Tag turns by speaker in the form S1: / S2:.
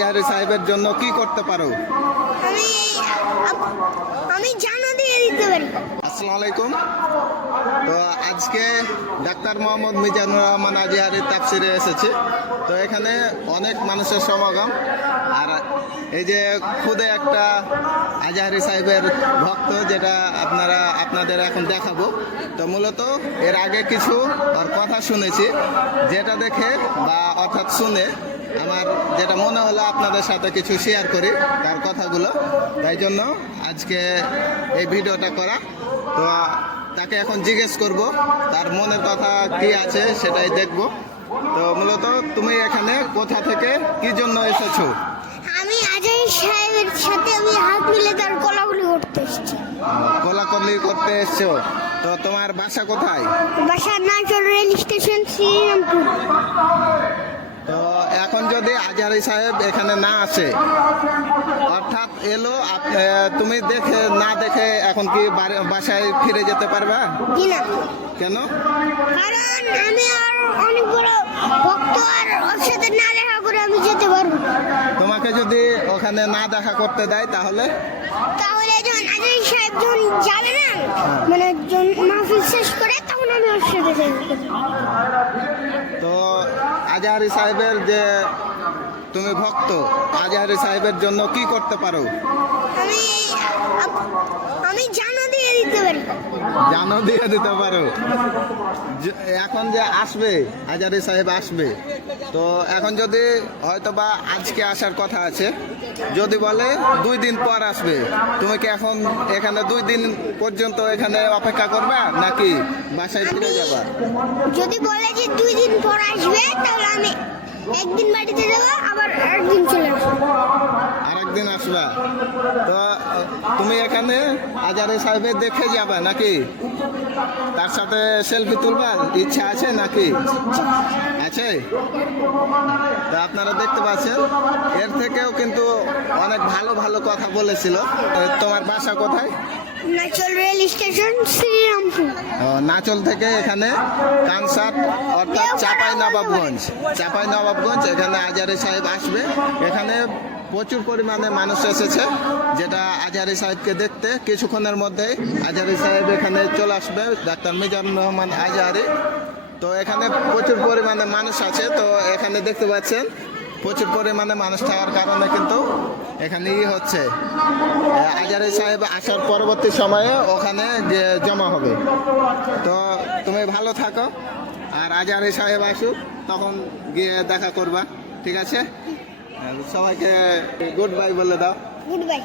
S1: আজহারি সাহেবের জন্য কি করতে পারো?
S2: আমি আমি জানা দিয়ে দিতে পারি।
S1: আসসালামু আলাইকুম। তো আজকে ডাক্তার মোহাম্মদ মিজানুর রহমান আজহারি তাফসিরে এসেছে। তো এখানে অনেক মানুষের সমাগম। আর এই যে খুদে একটা আজহারি সাহেবের ভক্ত যেটা আপনারা আপনাদের এখন দেখাবো। তো মূলত এর আগে কিছু ওর কথা শুনেছি। যেটা দেখে বা অর্থাৎ শুনে আমার যেটা মনে হলো আপনাদের সাথে কিছু শেয়ার করি তার কথাগুলো। তাই জন্য আজকে এই ভিডিওটা করা। তো তাকে এখন জিজ্ঞেস করব তার মনের কথা কি আছে সেটাই দেখব। তো মূলত তুমি এখানে কোথা থেকে কি জন্য এসেছ?
S2: আমি আজই সাহেবের সাথে আমি হাত মিলে তার কলাগুলি করতে এসেছি।
S1: কোলাকলি করতে এসছো। তো তোমার বাসা কোথায়?
S2: বাসা নাচল রেল স্টেশন শ্রীরামপুর।
S1: যদি আজহারি সাহেব এখানে না আসে অর্থাৎ এলো তুমি দেখে না দেখে এখন কি বাসায় ফিরে যেতে পারবা? কেন?
S2: কারণ আমি আর অনেক বড় ভক্ত আর ওর সাথে না দেখা করে আমি যেতে পারব
S1: তোমাকে যদি ওখানে না দেখা করতে দেয় তাহলে?
S2: তাহলে যখন আজই সাহেব যখন যাবে না মানে মাহফিল শেষ করে তখন আমি ওর সাথে দেখা
S1: তো আজহারি সাহেবের যে তুমি ভক্ত আজহারি সাহেবের জন্য কি করতে পারো?
S2: আমি আমি জানা দিয়ে দিতে পারি।
S1: জানো দিয়ে দিতে পারো। এখন যে আসবে আজহারি সাহেব আসবে তো এখন যদি হয়তো বা আজকে আসার কথা আছে যদি বলে দুই দিন পর আসবে তুমি কি এখন এখানে দুই দিন পর্যন্ত এখানে অপেক্ষা করবা নাকি বাসায় ফিরে যাবা?
S2: যদি বলে যে দুই দিন পর আসবে তাহলে আমি একদিন বাড়িতে যাব আবার একদিন চলে
S1: আরেকদিন আসবা। তো তুমি এখানে আজারে সাহেবের দেখে যাবা নাকি? তার সাথে সেলফি তুলবার ইচ্ছা আছে নাকি? আছে? তো আপনারা দেখতে পাচ্ছেন এর থেকেও কিন্তু অনেক ভালো ভালো কথা বলেছিল। তোমার বাসা কোথায়?
S2: নাচল রেল স্টেশন
S1: ও, নাচল থেকে এখানে কানসাট অর্থাৎ চাপাই নবাবগঞ্জ চাপাই নবাবগঞ্জ এখানে আজারি সাহেব আসবে। এখানে প্রচুর পরিমাণে মানুষ এসেছে, যেটা আজারি সাহেবকে দেখতে কিছুক্ষণের মধ্যে আজারি সাহেব এখানে চলে আসবে, ডাক্তার মিজানুর রহমান আজারি। তো এখানে প্রচুর পরিমাণে মানুষ আছে, তো এখানে দেখতে পাচ্ছেন প্রচুর পরিমাণে মানুষ থাকার কারণে কিন্তু এখানেই হচ্ছে। আজারে সাহেব আসার পরবর্তী সময়ে ওখানে জমা হবে। তো তুমি ভালো থাকো, আর আজারে সাহেব আসুক, তখন গিয়ে দেখা করবা, ঠিক আছে? সবাইকে গুড বাই বলে দাও।
S2: Good bye.